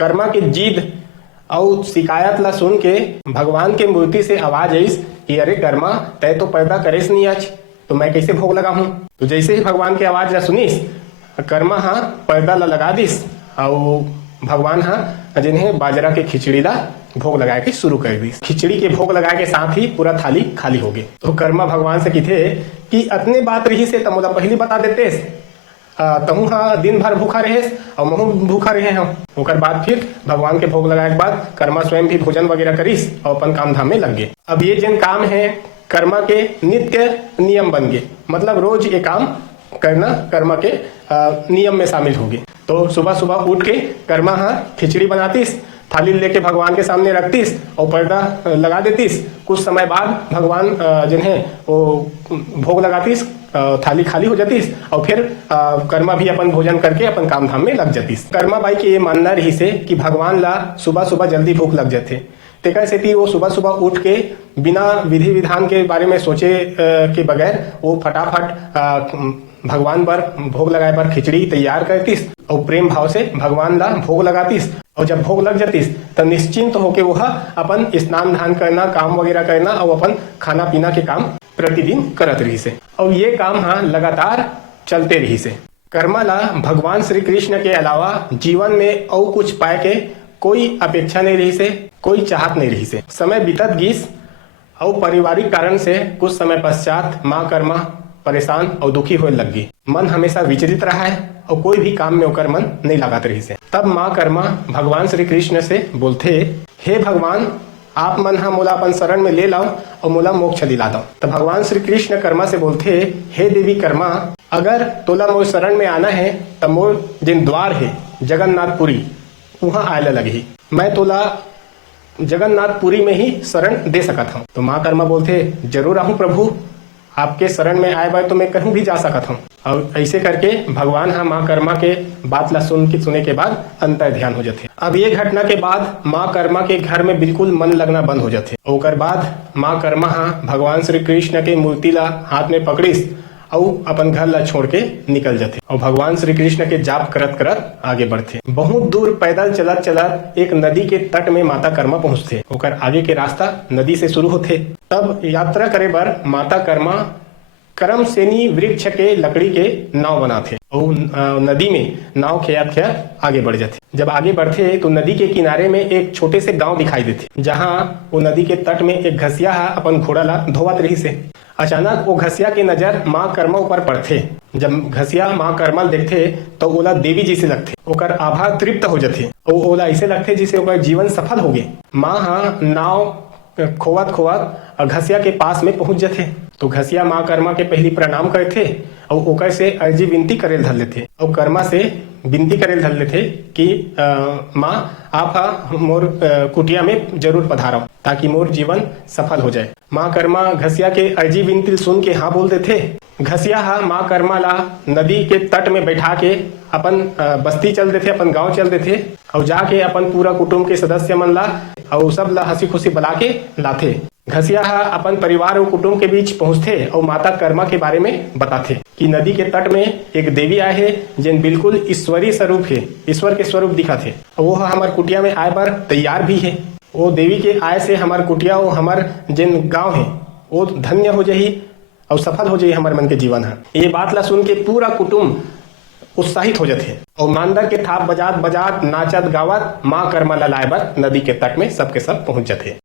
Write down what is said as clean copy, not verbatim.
कर्मा के जिद और शिकायत ला सुन के भगवान के मूर्ति से आवाज आईस कि अरे कर्मा, तय तो पैदा करेस नहीं आज, तो मैं कैसे भोग लगा हूँ। तो जैसे ही भगवान की आवाज ला सुनिस, कर्मा हाँ पर्दा ला लगा दिस और भगवान हाँ जिन्हें बाजरा के खिचड़ी ला भोग लगा के शुरू कर दी। खिचड़ी के भोग लगा के साथ ही पूरा थाली खाली हो गई। तो कर्मा भगवान से किथे कि अतने बात रही से तमोला पहली बता देते, तहु हाँ दिन भर भूखा रहे और महू भूखा रहे हम। ओकर बाद फिर भगवान के भोग लगाए के बाद कर्मा स्वयं भी भोजन वगैरह करीस और अपन काम धाम में लग गए। अब ये जिन काम है कर्मा के नित्य नियम बन गए, मतलब रोज ये काम करना कर्मा के नियम में शामिल हो गए। तो सुबह सुबह उठ के कर्मा हाँ खिचड़ी बनातीस, थाली लेके भगवान के सामने रखतीस और पर्दा लगा देतीस। कुछ समय बाद भगवान जिन्हें वो भोग लगातीस, थाली खाली हो जातीस और फिर कर्मा भी अपन भोजन करके अपन काम धाम में लग जातीस। कर्मा बाई के ये मानना रही से कि भगवान ला सुबह सुबह जल्दी भूख लग जाते, तेकर सेती वो सुबह सुबह उठ के बिना विधि विधान के बारे में सोचे के बगैर वो फटाफट भगवान पर भोग लगाए पर खिचड़ी तैयार करतीस और प्रेम भाव से भगवान ला भोग लगातीस। और जब भोग लग जातीस तो निश्चिंत होके वह अपन स्नान धान करना, काम वगैरह करना और अपन खाना पीना के काम प्रतिदिन करत रही से। और ये काम हाँ लगातार चलते रही से। कर्मा ला भगवान श्री कृष्ण के अलावा जीवन में और कुछ पाए के कोई अपेक्षा नहीं रही से, कोई चाहत नहीं रही से। समय बीतत गीस और पारिवारिक कारण से कुछ समय पश्चात माँ कर्मा परेशान और दुखी होने लग गई। मन हमेशा विचलित रहा है और कोई भी काम में होकर मन नहीं लगाते रही से। तब माँ कर्मा भगवान श्री कृष्ण से बोलते, हे भगवान, आप मन हाँ मोला अपन शरण में ले लाओ और मोला मोक्ष दिला दो। तो भगवान श्री कृष्ण कर्मा से बोलते, हे देवी कर्मा, अगर तोला मोर शरण में आना है तो मोर जिन द्वार है जगन्नाथपुरी वहां आए लगी, मैं तोला जगन्नाथपुरी में ही शरण दे सकता हूँ। तो माँ कर्मा बोलते, जरूर आहूँ प्रभु, आपके शरण में आए बार तो मैं कहीं भी जा सकता हूँ। और ऐसे करके भगवान हाँ माँ कर्मा के बात ला सुने के बाद अंतर ध्यान हो जाते। अब ये घटना के बाद माँ कर्मा के घर में बिल्कुल मन लगना बंद हो जाते। ओकर बाद माँ कर्मा हाँ भगवान श्री कृष्ण के मूर्ति ला हाथ में पकड़ीस और अपन घर ला छोड़ के निकल जाते और भगवान श्री कृष्ण के जाप करत करत आगे बढ़ते। बहुत दूर पैदल चलत चलत एक नदी के तट में माता कर्मा पहुंचते। ओकर आगे के रास्ता नदी से शुरू होते। तब यात्रा करे बर माता कर्मा करम सेनी वृक्ष के लकड़ी के नाव बनाते और नदी में नाव खेत आगे बढ़ जाते। जब आगे बढ़ते तो नदी के किनारे में एक छोटे से गांव दिखाई देते, जहाँ वो नदी के तट में एक घसिया अपन घोड़ा ला धोवत रही से। अचानक वो घसिया के नजर माँ कर्मा ऊपर पड़ते। जब घसिया माँ कर्मा देखते तो ओला देवी जी से लगते, ओकर आभा तृप्त हो जाते और ओला ऐसे लगते जिसे ओकर जीवन सफल हो गए। माँ हाँ नाव खोवत खोवत घसिया के पास में पहुंच जाते। तो घसिया माँ कर्मा के पहली प्रणाम करते और ओकर से अर्जी विनती करे धर लेते और कर्मा से विनती करे धर लेते कि माँ आप मोर कुटिया में जरूर पधारो ताकि मोर जीवन सफल हो जाए। माँ कर्मा घसिया के अर्जी विनती सुन के हाँ बोल देते। घसिया हाँ माँ कर्मा ला नदी के तट में बैठा के अपन बस्ती चल देते, अपन गांव चल देते और जाके अपन पूरा कुटुंब के सदस्य मन ला और सब ला हंसी खुशी बुला के लाते। घसिया अपन परिवार और कुटुंब के बीच पहुंचते और माता कर्मा के बारे में बताते कि नदी के तट में एक देवी आए है जिन बिल्कुल ईश्वरीय स्वरूप है, ईश्वर के स्वरूप दिखा थे। वो हमार कुटिया में आए पर तैयार भी है। वो देवी के आय से हमार कुटिया और हमार जिन गांव है वो धन्य हो जाही और सफल हो जाही हमारे मन के जीवन है। ये बात ला सुन के पूरा कुटुंब उत्साहित हो जाते और मांदर के थाप बजात बजात नाचत गावत माँ कर्मा ला लाए बर नदी के तट में सबके सब पहुंच जाते।